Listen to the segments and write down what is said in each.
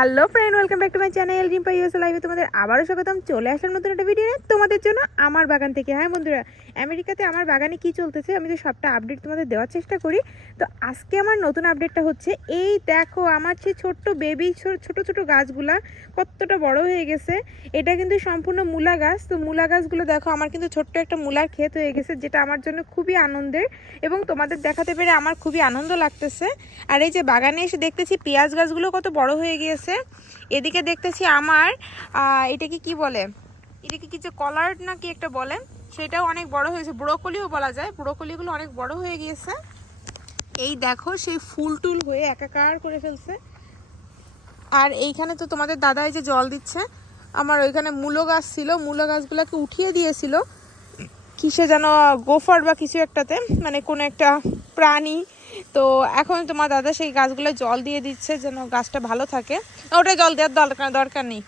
Hello friend welcome back to my channel Rimpa US লাইভে তোমাদের আবারও স্বাগতম। চলে আসলাম নতুন একটা ভিডিও নিয়ে। তোমাদের জন্য আমার বাগান থেকে। হ্যাঁ বন্ধুরা, আমেরিকাতে আমার বাগানে কি চলতেছে আমি তো সবটা আপডেট তোমাদের দেওয়ার চেষ্টা করি। তো আজকে আমার নতুন আপডেটটা হচ্ছে, এই দেখো আমার সেই ছোট্ট বেবি ছোট ছোট গাছগুলা কতটা বড় হয়ে গেছে। এটা কিন্তু সম্পূর্ণ মূলা গাছ। তো মূলা গাছগুলো দেখো, আমার কিন্তু ছোট্ট একটা মূলার ক্ষেত হয়ে গেছে, যেটা আমার জন্য খুবই আনন্দের এবং তোমাদের দেখাতে পেরে আমার খুবই আনন্দ লাগতেছে। আর এই যে বাগানে এসে দেখতেছি পেঁয়াজ গাছগুলো কত বড় হয়ে গিয়েছে। এদিকে দেখতেছি আমার এটাকে কি বলে? এটাকে কিছু কলার না কি একটা বলে? সেটাও অনেক বড় হয়েছে। ব্রোকলিও বলা যায়। ব্রোকলিগুলো অনেক বড় হয়ে গিয়েছে। এই দেখো, সেই ফুল টুল হয়ে একাকার করে ফেলছে। আর এইখানে তো তোমাদের দাদা এই যে জল দিচ্ছে। আমার ওইখানে মূলো গাছ ছিল। মূলো গাছগুলোকে উঠিয়ে দিয়েছিল। কিসে যেন গোফার বা কিছু একটাতে মানে কোনো একটা প্রাণী তো এখন তোমার দাদা সেই গাছগুলো জল দিয়ে দিচ্ছে যেন গাছটা ভালো থাকে। ওটা জল দেওয়ার দরকার দরকার নেই।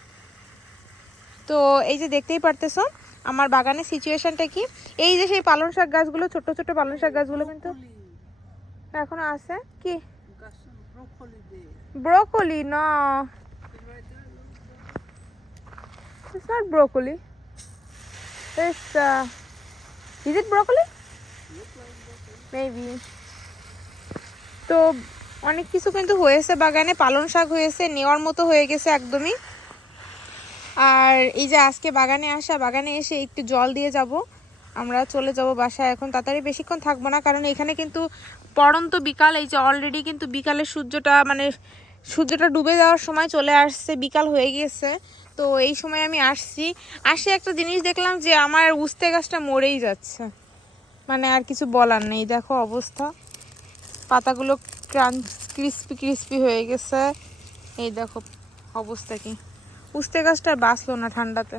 তো এই যে দেখতেই পারতেছো আমার বাগানের সিচুয়েশনটা কি? এই যে সেই পালং শাক গাছগুলো ছোট ছোট পালং শাক গাছগুলো কিন্তু এখনও আছে? কি? ব্রোকলি না। It's not broccoli. It's uh, is it broccoli? Maybe. তো অনেক কিছু কিন্তু হয়েছে, বাগানে পালং শাক হয়েছে, নেওয়ার মতো হয়ে গেছে একদমই। আর এই যে আজকে বাগানে আসা, বাগানে এসে একটু জল দিয়ে যাব। আমরা চলে যাব বাসায় এখন, তাড়াতাড়ি বেশিক্ষণ থাকব না, কারণ এখানে কিন্তু পড়ন্ত বিকাল, এই যে অলরেডি কিন্তু বিকালে সূর্যটা মানে সূর্যটা ডুবে যাওয়ার সময় চলে আসছে, বিকাল হয়ে গিয়েছে। তো এই সময় আমি আসছি। আসে একটা জিনিস দেখলাম যে আমার উস্তে গাছটা মরেই যাচ্ছে। মানে আর কিছু বলার নেই, দেখো অবস্থা। পাতাগুলো ক্রাঞ্চ ক্রিস্পি ক্রিস্পি হয়ে গেছে। এই দেখো অবস্থা কি। উস্তে গাছটা বাঁচলো না ঠান্ডাতে।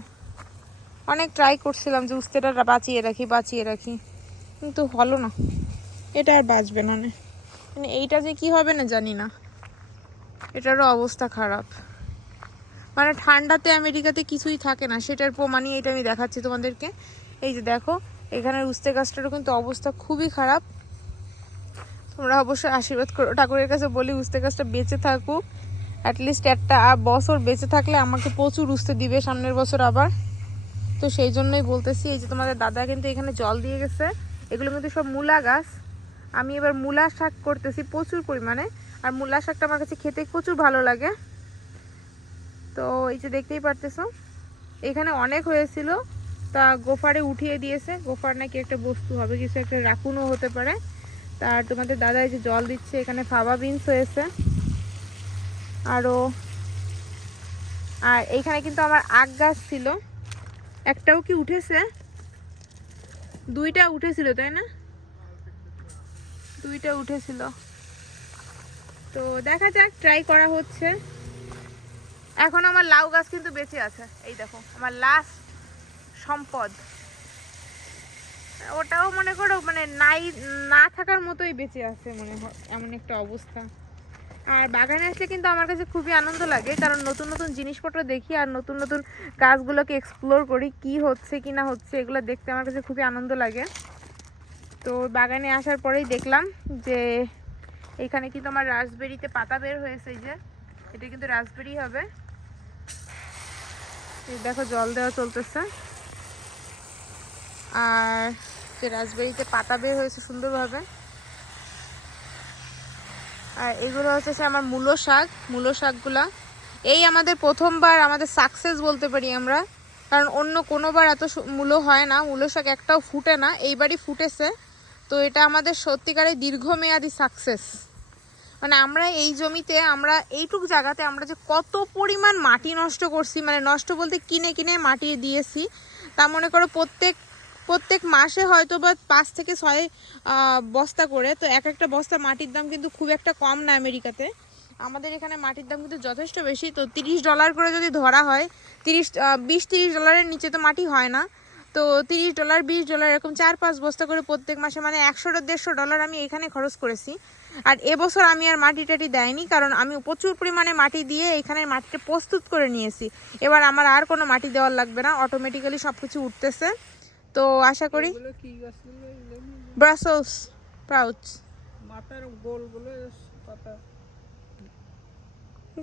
অনেক ট্রাই করছিলাম যে উস্তেটা বাঁচিয়ে রাখি বাঁচিয়ে রাখি। কিন্তু হলো না। এটা আর বাঁচবে না। মানে এইটা যে কি হবে না জানি না। এটারও অবস্থা খারাপ। মানে ঠান্ডাতে আমেরিকাতে কিছুই থাকে না। সেটার প্রমাণই এটা আমি দেখাচ্ছি তোমাদেরকে। এই যে দেখো এখানে উস্তে গাছটারও কিন্তু অবস্থা খুবই খারাপ। তোমরা অবশ্যই আশীর্বাদ করো। ঠাকুরের কাছে বলি, উস্তে গাছটা বেঁচে থাকুক। অ্যাটলিস্ট একটা বছর বেঁচে থাকলে আমাকে প্রচুর উস্তে দিবে সামনের বছর আবার। তো সেই জন্যই বলতেছি, এই যে তোমাদের দাদা কিন্তু এখানে জল দিয়ে গেছে। এগুলো কিন্তু সব মূলা গাছ। আমি এবার মূলা শাক করতেছি প্রচুর পরিমাণে। আর মূলা শাকটা আমার কাছে খেতে প্রচুর ভালো লাগে। তো এই যে দেখতেই পারতেছো, এখানে অনেক হয়েছিল। তা গোফারে উঠিয়ে দিয়েছে। গোফার নাকি একটা বস্তু হবে, কিছু একটা রাকুনও হতে পারে। তার তোমাদের দাদা এই যে জল দিচ্ছে, এখানে ফাবা বিনস হয়েছে। আরও আর এইখানে কিন্তু আমার আগ গাছ ছিল। একটাও কি উঠেছে? দুইটা উঠেছিল, তাই না? দুইটা উঠেছিল। তো দেখা যাক ট্রাই করা হচ্ছে। এখন আমার লাউ গাছ কিন্তু বেঁচে আছে। এই দেখো, আমার লাস্ট সম্পদ। ওটাও মনে করো মানে নাই, না থাকার মতোই বেঁচে আছে মনে হয়, এমন একটা অবস্থা। আর বাগানে আসলে কিন্তু আমার কাছে খুবই আনন্দ লাগে, কারণ নতুন নতুন জিনিসপত্র দেখি আর নতুন নতুন গাছগুলোকে এক্সপ্লোর করি, কি হচ্ছে, কি না হচ্ছে, এগুলো দেখতে আমার কাছে খুবই আনন্দ লাগে। তো বাগানে আসার পরেই দেখলাম যে, এখানে কিন্তু আমার রাসবেরিতে পাতা বের হয়েছে যে। এটা কিন্তু রাসবেরি হবে। দেখো, জল দেওয়া চলতেছে। আর যে রাসবেরিতে পাতা বের হয়েছে সুন্দরভাবে। আর এগুলো হচ্ছে আমার মূলো শাক, মূলো শাকগুলা। এই আমাদের প্রথমবার আমাদের সাকসেস বলতে পারি আমরা। কারণ অন্য কোনোবার এত মূলো হয় না, মূলো শাক একটাও ফুটে না, এইবারই ফুটেছে। তো এটা আমাদের সত্যিকারের দীর্ঘমেয়াদী সাকসেস মানে আমরা এই জমিতে, আমরা এইটুক জায়গাতে আমরা যে কত পরিমাণ মাটি নষ্ট করছি মানে নষ্ট বলতে কিনে কিনে মাটি দিয়েছি, তা মনে করো প্রত্যেক প্রত্যেক মাসে হয়তো বা পাঁচ থেকে ছয় বস্তা করে। তো এক একটা বস্তা মাটির দাম কিন্তু খুব একটা কম না আমেরিকাতে। আমাদের এখানে মাটির দাম কিন্তু যথেষ্ট বেশি। তো তিরিশ ডলার করে যদি ধরা হয়, তিরিশ বিশ, তিরিশ ডলারের নিচে তো মাটি হয় না। তো তিরিশ ডলার, বিশ ডলার এরকম চার, পাঁচ বস্তা করে প্রত্যেক মাসে মানে একশো দেড়শো ডলার আমি এখানে খরচ করেছি। আর এবছর আমি আর মাটি টাটি দেয়নি, কারণ আমি প্রচুর পরিমাণে মাটি দিয়ে এখানে মাটিটা প্রস্তুত করে নিয়েছি। এবার আমার আর কোনো মাটি দেওয়ার লাগবে না। অটোমেটিক্যালি সব কিছু উঠতেছে। তো আশা করি ব্রাসেলস প্রাউচ মাথার গোল বলে পাতা।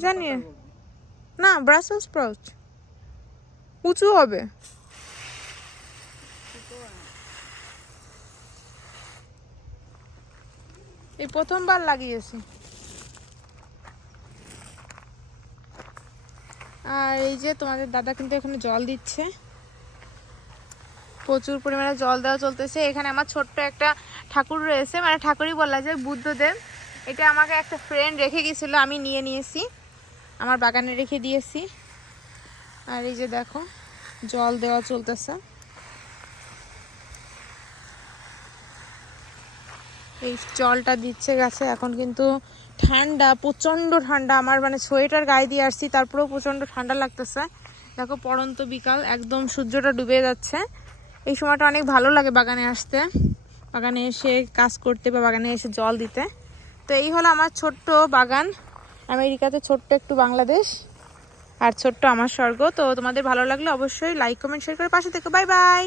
জানি। না। গোল। না উঁচু হবে। এই প্রথমবার লাগিয়েছি। আর এই যে তোমাদের দাদা কিন্তু এখানে জল দিচ্ছে। প্রচুর পরিমাণে জল দেওয়া চলতেছে। এখানে আমার ছোট্ট একটা ঠাকুর রয়েছে মানে ঠাকুরই বলা যায়, বুদ্ধদেব। এটা আমাকে একটা ফ্রেন্ড রেখে গেছিল, আমি নিয়ে নিয়েছি। আমার বাগানে রেখে দিয়েছি। আর এই যে দেখো, জল দেওয়া চলতেছে। এই জলটা দিচ্ছে গাছে, এখন কিন্তু ঠান্ডা, প্রচণ্ড ঠান্ডা। আমার মানে সোয়েটার গায়ে দিয়ে আসছি, তারপরেও প্রচণ্ড ঠান্ডা লাগতেছে। দেখো, পড়ন্ত বিকাল, একদম সূর্যটা ডুবে যাচ্ছে। এই সময়টা অনেক ভালো লাগে বাগানে আসতে। বাগানে এসে কাজ করতে বা বাগানে এসে জল দিতে। তো এই হলো আমার ছোট্ট বাগান। আমেরিকাতে ছোট্ট একটু বাংলাদেশ আর ছোট্ট আমার স্বর্গ। তো তোমাদের ভালো লাগলে অবশ্যই লাইক কমেন্ট শেয়ার করে পাশে থেকে। Bye bye